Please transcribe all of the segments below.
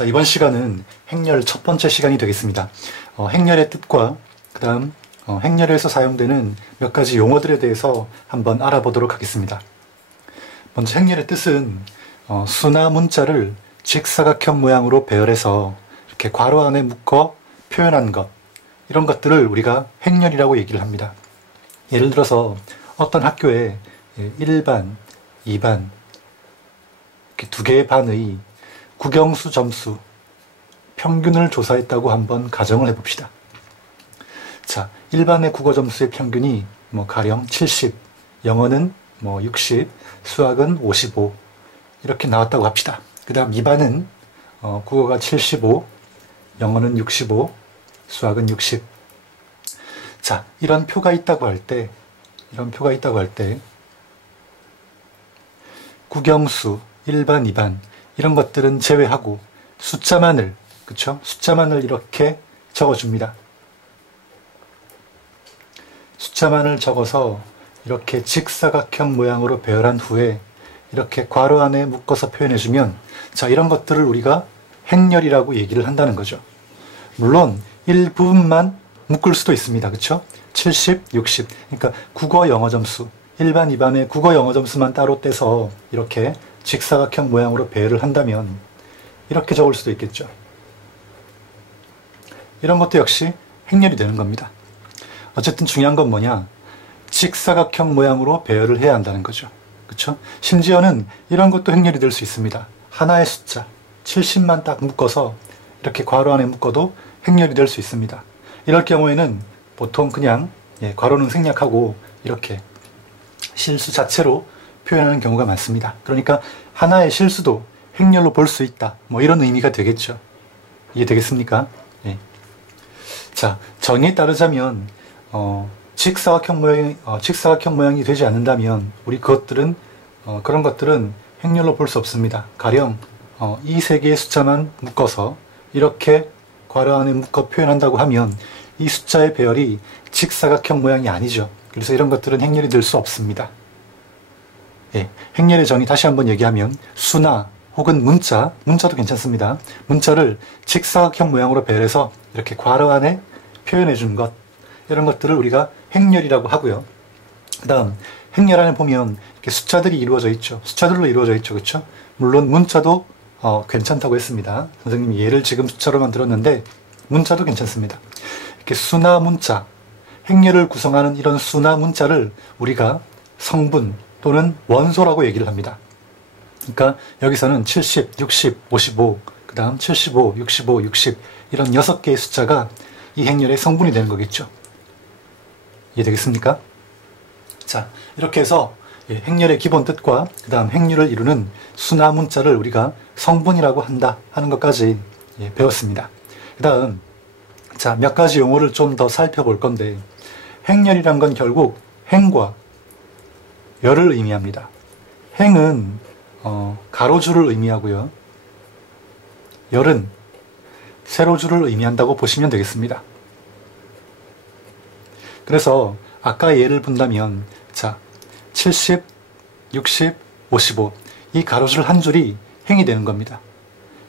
자, 이번 시간은 행렬 첫 번째 시간이 되겠습니다. 행렬의 뜻과 그 다음 행렬에서 사용되는 몇 가지 용어들에 대해서 한번 알아보도록 하겠습니다. 먼저 행렬의 뜻은 수나 문자를 직사각형 모양으로 배열해서 이렇게 괄호 안에 묶어 표현한 것, 이런 것들을 우리가 행렬이라고 얘기를 합니다. 예를 들어서 어떤 학교에 1반, 2반 이렇게 두 개의 반의 국영수 점수 평균을 조사했다고 한번 가정을 해봅시다. 자, 1반의 국어 점수의 평균이 가령 70, 영어는 60, 수학은 55 이렇게 나왔다고 합시다. 그 다음 2반은 국어가 75, 영어는 65, 수학은 60. 자, 이런 표가 있다고 할 때 국영수 1반, 2반 이런 것들은 제외하고 숫자만을, 그쵸? 숫자만을 이렇게 적어줍니다. 숫자만을 적어서 이렇게 직사각형 모양으로 배열한 후에 이렇게 괄호 안에 묶어서 표현해주면, 자, 이런 것들을 우리가 행렬이라고 얘기를 한다는 거죠. 물론 일부분만 묶을 수도 있습니다. 그쵸? 70, 60. 그러니까 국어 영어 점수 1반, 2반의 국어 영어 점수만 따로 떼서 이렇게 직사각형 모양으로 배열을 한다면 이렇게 적을 수도 있겠죠. 이런 것도 역시 행렬이 되는 겁니다. 어쨌든 중요한 건 뭐냐? 직사각형 모양으로 배열을 해야 한다는 거죠. 그쵸? 심지어는 이런 것도 행렬이 될 수 있습니다. 하나의 숫자 70만 딱 묶어서 이렇게 괄호 안에 묶어도 행렬이 될 수 있습니다. 이럴 경우에는 보통 그냥 괄호는 생략하고 이렇게 실수 자체로 표현하는 경우가 많습니다. 그러니까 하나의 실수도 행렬로 볼 수 있다, 이런 의미가 되겠죠. 이해되겠습니까? 네. 자, 정의에 따르자면 직사각형 모양이 되지 않는다면 우리 그런 것들은 행렬로 볼 수 없습니다. 가령 이 세 개의 숫자만 묶어서 이렇게 괄호 안에 묶어 표현한다고 하면 이 숫자의 배열이 직사각형 모양이 아니죠. 그래서 이런 것들은 행렬이 될 수 없습니다. 예, 행렬의 정의 다시 한번 얘기하면 수나 혹은 문자도 괜찮습니다. 문자를 직사각형 모양으로 배열해서 이렇게 괄호 안에 표현해 준 것, 이런 것들을 우리가 행렬이라고 하고요. 그 다음 행렬 안에 보면 이렇게 숫자들이 이루어져 있죠. 숫자들로 이루어져 있죠. 그렇죠? 물론 문자도 괜찮다고 했습니다. 선생님이 예를 지금 숫자로만 들었는데 문자도 괜찮습니다. 이렇게 수나 문자, 행렬을 구성하는 이런 수나 문자를 우리가 성분 또는 원소라고 얘기를 합니다. 그러니까 여기서는 70, 60, 55, 그 다음 75, 65, 60 이런 6개의 숫자가 이 행렬의 성분이 되는 거겠죠. 이해되겠습니까? 자, 이렇게 해서 행렬의 기본 뜻과 그 다음 행렬을 이루는 수나 문자를 우리가 성분이라고 한다 하는 것까지 배웠습니다. 그 다음 자, 몇 가지 용어를 좀 더 살펴볼 건데, 행렬이란 건 결국 행과 열을 의미합니다. 행은 가로줄을 의미하고요. 열은 세로줄을 의미한다고 보시면 되겠습니다. 그래서 아까 예를 본다면 자, 70, 60, 55 이 가로줄 한 줄이 행이 되는 겁니다.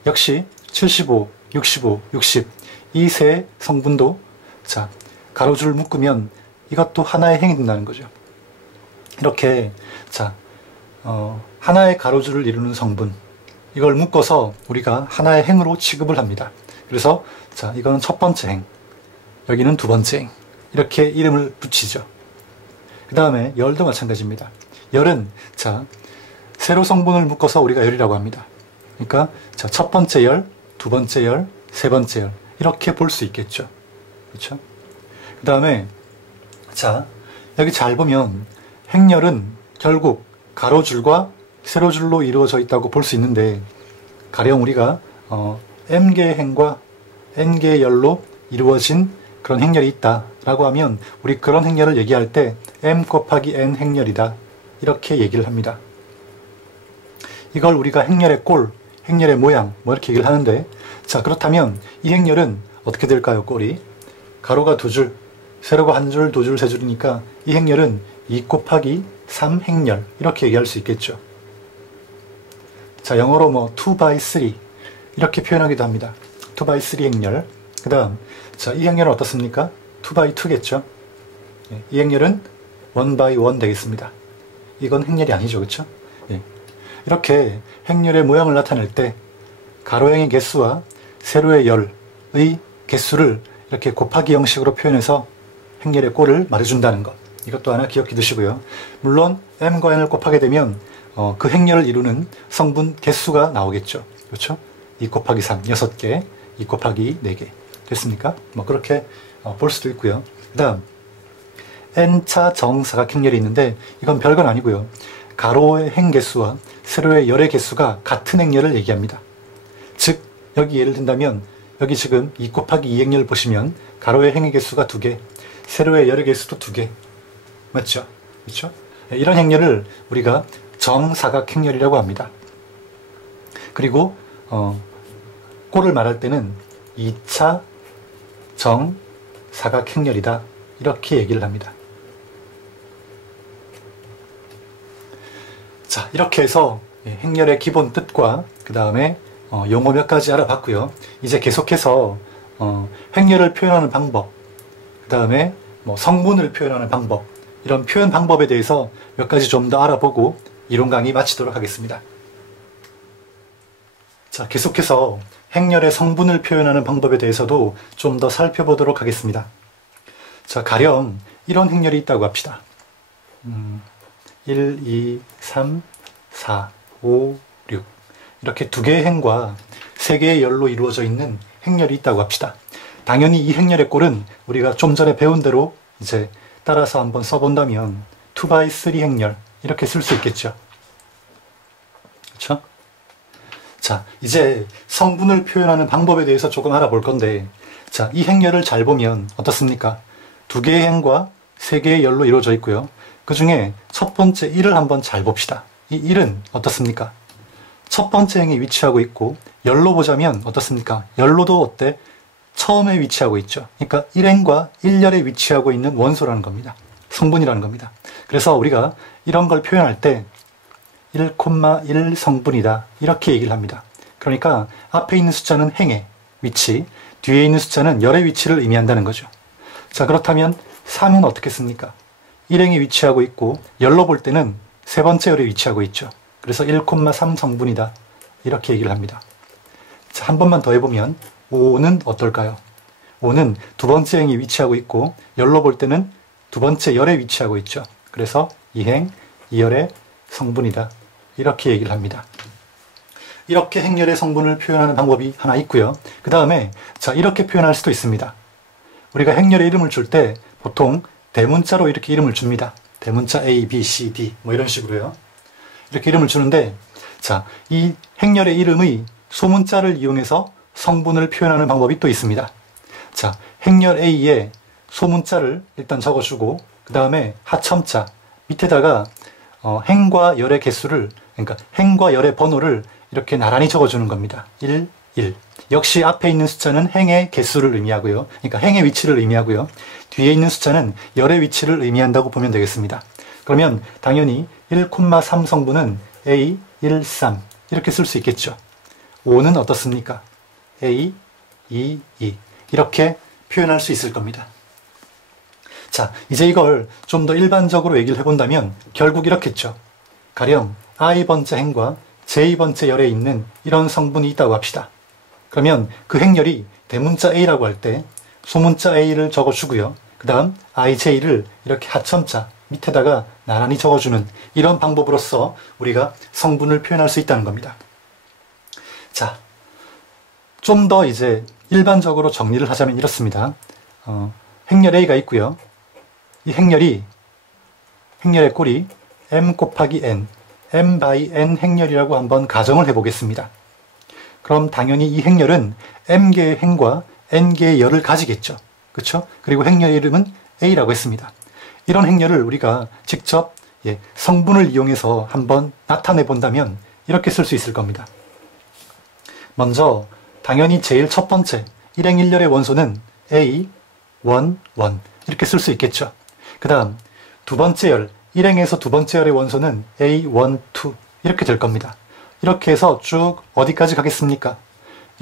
역시 75, 65, 60 이 세 성분도 자, 가로줄을 묶으면 이것도 하나의 행이 된다는 거죠. 이렇게 자, 하나의 가로줄을 이루는 성분, 이걸 묶어서 우리가 하나의 행으로 취급을 합니다. 그래서 자, 이거는 첫 번째 행, 여기는 두 번째 행, 이렇게 이름을 붙이죠. 그 다음에 열도 마찬가지입니다. 열은 자, 세로 성분을 묶어서 우리가 열이라고 합니다. 그러니까 자, 첫 번째 열, 두 번째 열, 세 번째 열 이렇게 볼 수 있겠죠. 그렇죠? 그 다음에 자, 여기 잘 보면 행렬은 결국 가로줄과 세로줄로 이루어져 있다고 볼 수 있는데, 가령 우리가 m개의 행과 n개의 열로 이루어진 그런 행렬이 있다라고 하면 우리 그런 행렬을 얘기할 때 m 곱하기 n 행렬이다 이렇게 얘기를 합니다. 이걸 우리가 행렬의 꼴, 행렬의 모양 이렇게 얘기를 하는데, 자, 그렇다면 이 행렬은 어떻게 될까요? 꼴이 가로가 두 줄, 세로가 한 줄, 두 줄, 세 줄이니까 이 행렬은 2 곱하기 3 행렬 이렇게 얘기할 수 있겠죠. 자, 영어로 2 by 3 이렇게 표현하기도 합니다. 2x3 행렬. 그 다음, 자, 이 행렬은 어떻습니까? 2x2겠죠? 예, 이 행렬은 1x1 되겠습니다. 이건 행렬이 아니죠, 그쵸? 예. 이렇게 행렬의 모양을 나타낼 때 가로행의 개수와 세로의 열의 개수를 이렇게 곱하기 형식으로 표현해서 행렬의 꼴을 말해준다는 것. 이것도 하나 기억해 두시고요. 물론 m과 n을 곱하게 되면 그 행렬을 이루는 성분 개수가 나오겠죠. 그렇죠? 2 곱하기 3, 6개, 2 곱하기 4개. 됐습니까? 뭐 그렇게 볼 수도 있고요. 그 다음 n차 정사각 행렬이 있는데 이건 별건 아니고요. 가로의 행개수와 세로의 열의 개수가 같은 행렬을 얘기합니다. 즉 여기 예를 든다면 여기 지금 2 곱하기 2 행렬 보시면 가로의 행의 개수가 2개, 세로의 열의 개수도 2개. 맞죠? 그렇죠? 이런 행렬을 우리가 정사각 행렬이라고 합니다. 그리고 꼴을 말할 때는 2차 정사각 행렬이다. 이렇게 얘기를 합니다. 자, 이렇게 해서 행렬의 기본 뜻과 그 다음에 용어 몇 가지 알아봤고요. 이제 계속해서 행렬을 표현하는 방법, 그 다음에 뭐 성분을 표현하는 방법, 이런 표현 방법에 대해서 몇 가지 좀 더 알아보고 이론 강의 마치도록 하겠습니다. 자, 계속해서 행렬의 성분을 표현하는 방법에 대해서도 좀 더 살펴보도록 하겠습니다. 자, 가령 이런 행렬이 있다고 합시다. 1, 2, 3, 4, 5, 6 이렇게 2개의 행과 3개의 열로 이루어져 있는 행렬이 있다고 합시다. 당연히 이 행렬의 꼴은 우리가 좀 전에 배운 대로 이제 따라서 한번 써본다면 2x3 행렬 이렇게 쓸 수 있겠죠. 그렇죠? 자, 이제 성분을 표현하는 방법에 대해서 조금 알아볼 건데, 자, 이 행렬을 잘 보면 어떻습니까? 2개의 행과 3개의 열로 이루어져 있고요. 그 중에 첫 번째 1을 한번 잘 봅시다. 이 1은 어떻습니까? 첫 번째 행에 위치하고 있고, 열로 보자면 어떻습니까? 열로도 어때? 처음에 위치하고 있죠. 그러니까 1행과 1열에 위치하고 있는 원소라는 겁니다. 성분이라는 겁니다. 그래서 우리가 이런 걸 표현할 때 1,1 성분이다. 이렇게 얘기를 합니다. 그러니까 앞에 있는 숫자는 행의 위치, 뒤에 있는 숫자는 열의 위치를 의미한다는 거죠. 자, 그렇다면 3은 어떻겠습니까? 1행에 위치하고 있고 열로 볼 때는 세 번째 열에 위치하고 있죠. 그래서 1,3 성분이다. 이렇게 얘기를 합니다. 자, 한 번만 더 해보면 5는 어떨까요? 5는 두 번째 행이 위치하고 있고 열로 볼 때는 두 번째 열에 위치하고 있죠. 그래서 2행, 2열의 성분이다. 이렇게 얘기를 합니다. 이렇게 행렬의 성분을 표현하는 방법이 하나 있고요. 그 다음에 자, 이렇게 표현할 수도 있습니다. 우리가 행렬의 이름을 줄 때 보통 대문자로 이렇게 이름을 줍니다. 대문자 A, B, C, D 뭐 이런 식으로요. 이렇게 이름을 주는데 자, 이 행렬의 이름의 소문자를 이용해서 성분을 표현하는 방법이 또 있습니다. 자, 행렬 A에 소문자를 일단 적어주고 그 다음에 하첨자 밑에다가 행과 열의 개수를, 그러니까 행과 열의 번호를 이렇게 나란히 적어주는 겁니다. 1, 1. 역시 앞에 있는 숫자는 행의 개수를 의미하고요. 그러니까 행의 위치를 의미하고요. 뒤에 있는 숫자는 열의 위치를 의미한다고 보면 되겠습니다. 그러면 당연히 1,3 성분은 A, 1, 3 이렇게 쓸 수 있겠죠. 5는 어떻습니까? A, 2, 2 이렇게 표현할 수 있을 겁니다. 자, 이제 이걸 좀 더 일반적으로 얘기를 해본다면 결국 이렇겠죠. 가령 i번째 행과 j번째 열에 있는 이런 성분이 있다고 합시다. 그러면 그 행렬이 대문자 A라고 할 때 소문자 A를 적어주고요. 그 다음 ij를 이렇게 하첨자 밑에다가 나란히 적어주는 이런 방법으로서 우리가 성분을 표현할 수 있다는 겁니다. 자, 좀 더 이제 일반적으로 정리를 하자면 이렇습니다. 행렬 A가 있고요. 이 행렬의 꼴이 m 곱하기 n, m by n 행렬이라고 한번 가정을 해보겠습니다. 그럼 당연히 이 행렬은 m개의 행과 n개의 열을 가지겠죠. 그렇죠? 그리고 행렬의 이름은 A라고 했습니다. 이런 행렬을 우리가 직접 성분을 이용해서 한번 나타내 본다면 이렇게 쓸 수 있을 겁니다. 먼저 당연히 제일 첫 번째 1행 1열의 원소는 A, 1, 1 이렇게 쓸 수 있겠죠. 그 다음 두 번째 열, 1행에서 두 번째 열의 원소는 A, 1, 2 이렇게 될 겁니다. 이렇게 해서 쭉 어디까지 가겠습니까?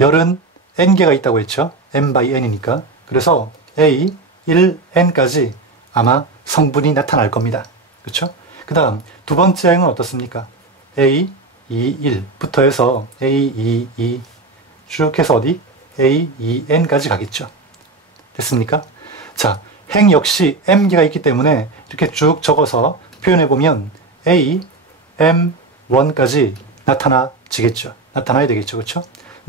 열은 n개가 있다고 했죠. m by n이니까. 그래서 A, 1, n까지 아마 성분이 나타날 겁니다. 그렇죠? 그 다음 두 번째 행은 어떻습니까? A, 2, 1부터 해서 A, 2, 2 쭉 해서 어디? A, 2, n까지 가겠죠. 됐습니까? 자, 행 역시 m개가 있기 때문에 이렇게 쭉 적어서 표현해보면 A, m, 1까지 나타나지겠죠. 나타나야 되겠죠. 그렇죠?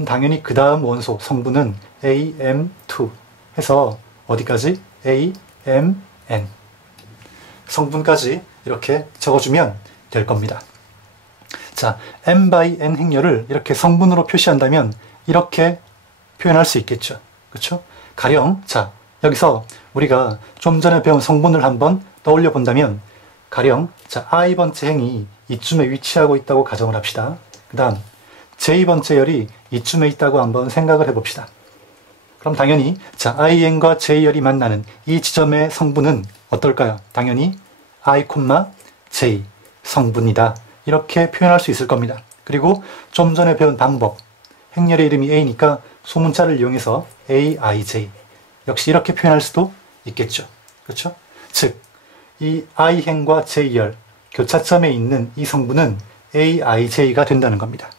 당연히 그 다음 원소 성분은 AM2 해서 어디까지? AMN 성분까지 이렇게 적어주면 될 겁니다. 자, M by N 행렬을 이렇게 성분으로 표시한다면 이렇게 표현할 수 있겠죠. 그렇죠? 가령 자, 여기서 우리가 좀 전에 배운 성분을 한번 떠올려 본다면 가령 자, I번째 행이 이쯤에 위치하고 있다고 가정을 합시다. 그 다음 J번째 열이 이쯤에 있다고 한번 생각을 해봅시다. 그럼 당연히 자, IN과 J열이 만나는 이 지점의 성분은 어떨까요? 당연히 I, J 성분이다. 이렇게 표현할 수 있을 겁니다. 그리고 좀 전에 배운 방법, 행렬의 이름이 A니까 소문자를 이용해서 AIJ 역시 이렇게 표현할 수도 있겠죠. 그렇죠? 즉, 이 I행과 J열 교차점에 있는 이 성분은 AIJ가 된다는 겁니다.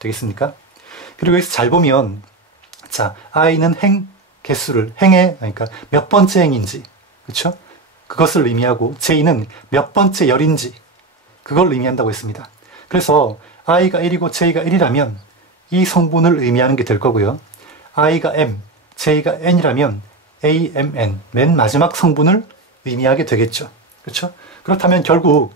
되겠습니까? 그리고 여기서 잘 보면 자, I는 행 개수를 그러니까 몇 번째 행인지 그렇죠? 그것을 의미하고 J는 몇 번째 열인지 그걸 의미한다고 했습니다. 그래서 I가 1이고 J가 1이라면 이 성분을 의미하는 게 될 거고요. I가 M, J가 N이라면 AMN, 맨 마지막 성분을 의미하게 되겠죠. 그렇죠? 그렇다면 결국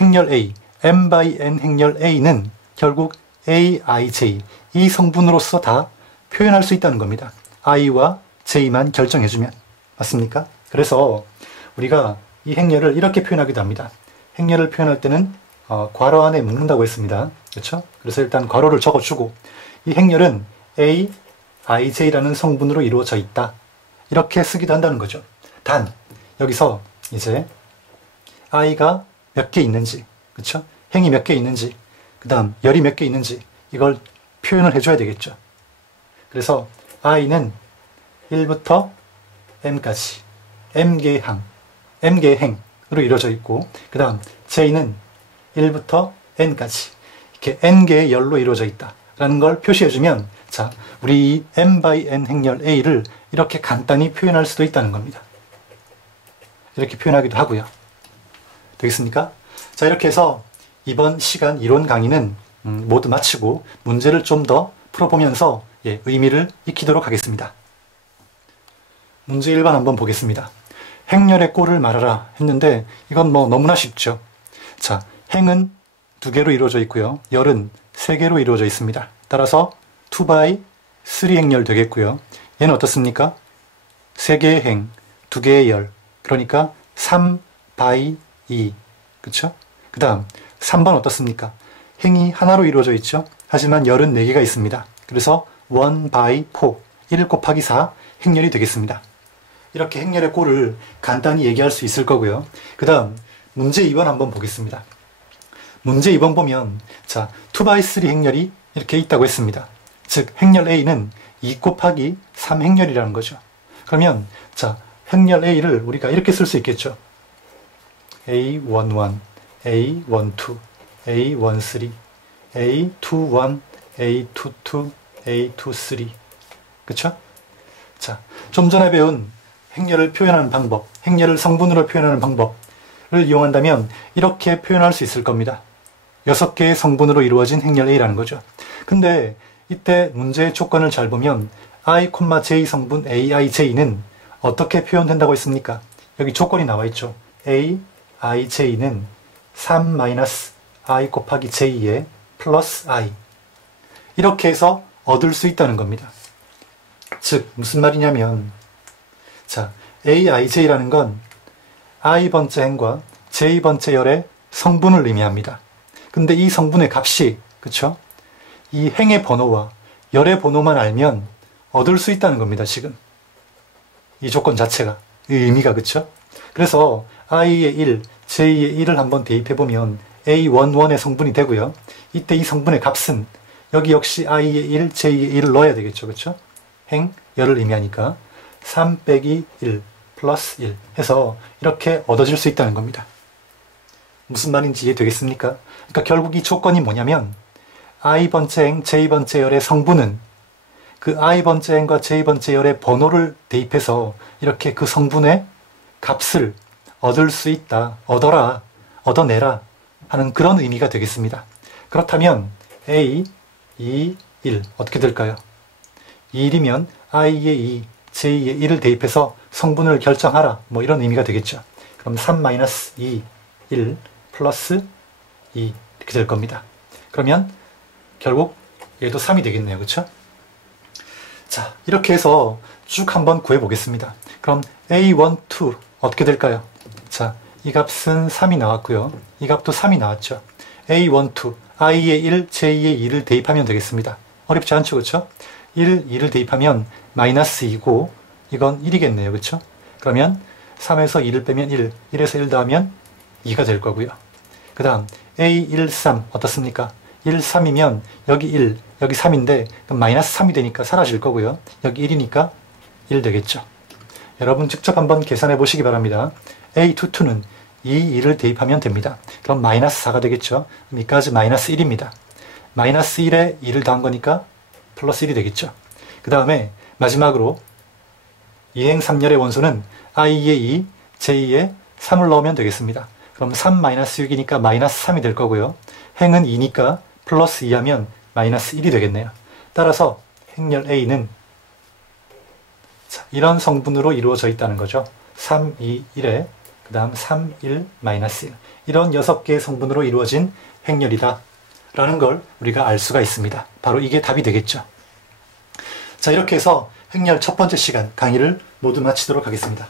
행렬 A, M by N 행렬 A는 결국 AIJ, 이 성분으로서 다 표현할 수 있다는 겁니다. I와 J만 결정해주면. 맞습니까? 그래서 우리가 이 행렬을 이렇게 표현하기도 합니다. 행렬을 표현할 때는 괄호 안에 묶는다고 했습니다. 그렇죠? 그래서 일단 괄호를 적어주고 이 행렬은 A, IJ라는 성분으로 이루어져 있다. 이렇게 쓰기도 한다는 거죠. 단 여기서 이제 I가 몇 개 있는지, 그렇죠? 행이 몇 개 있는지, 그 다음 열이 몇 개 있는지 이걸 표현을 해줘야 되겠죠. 그래서 I는 1부터 M까지 M개의 행으로 이루어져 있고 그 다음 J는 1부터 N까지 이렇게 N개의 열로 이루어져 있다 라는 걸 표시해주면 자, 우리 이 M by N 행렬 A를 이렇게 간단히 표현할 수도 있다는 겁니다. 이렇게 표현하기도 하고요. 되겠습니까? 자, 이렇게 해서 이번 시간 이론 강의는 모두 마치고 문제를 좀 더 풀어보면서 의미를 익히도록 하겠습니다. 문제 1번 한번 보겠습니다. 행렬의 꼴을 말하라 했는데 이건 뭐 너무나 쉽죠. 자, 행은 2개로 이루어져 있고요. 열은 3개로 이루어져 있습니다. 따라서 2 by 3 행렬 되겠고요. 얘는 어떻습니까? 3개의 행, 2개의 열. 그러니까 3 by 2. 그쵸? 그 다음 3번 어떻습니까? 행이 하나로 이루어져 있죠. 하지만 열은 4개가 있습니다. 그래서 1 by 4, 1 곱하기 4 행렬이 되겠습니다. 이렇게 행렬의 꼴을 간단히 얘기할 수 있을 거고요. 그 다음 문제 2번 한번 보겠습니다. 문제 2번 보면 자, 2 by 3 행렬이 이렇게 있다고 했습니다. 즉 행렬 A는 2 곱하기 3 행렬이라는 거죠. 그러면 자, 행렬 A를 우리가 이렇게 쓸 수 있겠죠. A11, A12, A13, A21, A22, A23. 그쵸? 자, 좀 전에 배운 행렬을 표현하는 방법, 행렬을 성분으로 표현하는 방법을 이용한다면 이렇게 표현할 수 있을 겁니다. 6개의 성분으로 이루어진 행렬 A라는 거죠. 근데 이때 문제의 조건을 잘 보면 I, J 성분 AIJ는 어떻게 표현된다고 했습니까? 여기 조건이 나와 있죠. AIJ는 3-I 곱하기 J에 플러스 I 이렇게 해서 얻을 수 있다는 겁니다. 즉 무슨 말이냐면 자, AIJ라는 건 I번째 행과 J번째 열의 성분을 의미합니다. 근데 이 성분의 값이 그쵸? 이 행의 번호와 열의 번호만 알면 얻을 수 있다는 겁니다. 지금 이 조건 자체가 이 의미가 그쵸? 그래서 I의 1, J의 1을 한번 대입해보면 A11의 성분이 되고요. 이때 이 성분의 값은 여기 역시 i의 1, j의 1을 넣어야 되겠죠. 그렇죠? 행열을 의미하니까 3 빼기 1 플러스 1 해서 이렇게 얻어질 수 있다는 겁니다. 무슨 말인지 이해되겠습니까? 그러니까 결국 이 조건이 뭐냐면 i번째 행, j번째 열의 성분은 그 i번째 행과 j번째 열의 번호를 대입해서 이렇게 그 성분의 값을 얻을 수 있다, 얻어라, 얻어내라 하는 그런 의미가 되겠습니다. 그렇다면 a, 2, 1 어떻게 될까요? 1이면 i의 2, j의 1을 대입해서 성분을 결정하라 뭐 이런 의미가 되겠죠. 그럼 3-2, 1 플러스 2 이렇게 될 겁니다. 그러면 결국 얘도 3이 되겠네요. 그렇죠? 자, 이렇게 해서 쭉 한번 구해 보겠습니다. 그럼 A12 어떻게 될까요? 자, 이 값은 3이 나왔고요. 이 값도 3이 나왔죠. A12, i의 1, j의 2를 대입하면 되겠습니다. 어렵지 않죠? 그렇죠? 1, 2를 대입하면 마이너스 2고 이건 1이겠네요. 그렇죠? 그러면 3에서 2를 빼면 1, 1에서 1 더하면 2가 될 거고요. 그 다음 A13 어떻습니까? 1, 3이면 여기 1, 여기 3인데 그럼 마이너스 3이 되니까 사라질 거고요. 여기 1이니까 1 되겠죠. 여러분 직접 한번 계산해 보시기 바랍니다. A22는 2, 2를 대입하면 됩니다. 그럼 마이너스 4가 되겠죠. 그럼 이까지 마이너스 1입니다. 마이너스 1에 2를 더한 거니까 플러스 1이 되겠죠. 그 다음에 마지막으로 2행 3열의 원소는 i의 2, j의 3을 넣으면 되겠습니다. 그럼 3-6이니까 마이너스 3이 될 거고요. 행은 2니까 플러스 2하면 마이너스 1이 되겠네요. 따라서 행열 A는 이런 성분으로 이루어져 있다는 거죠. 3, 2, 1에 그 다음 3, 1, 마이너스 1 이런 6개의 성분으로 이루어진 행열이다 라는 걸 우리가 알 수가 있습니다. 바로 이게 답이 되겠죠. 자, 이렇게 해서 행열 첫 번째 시간 강의를 모두 마치도록 하겠습니다.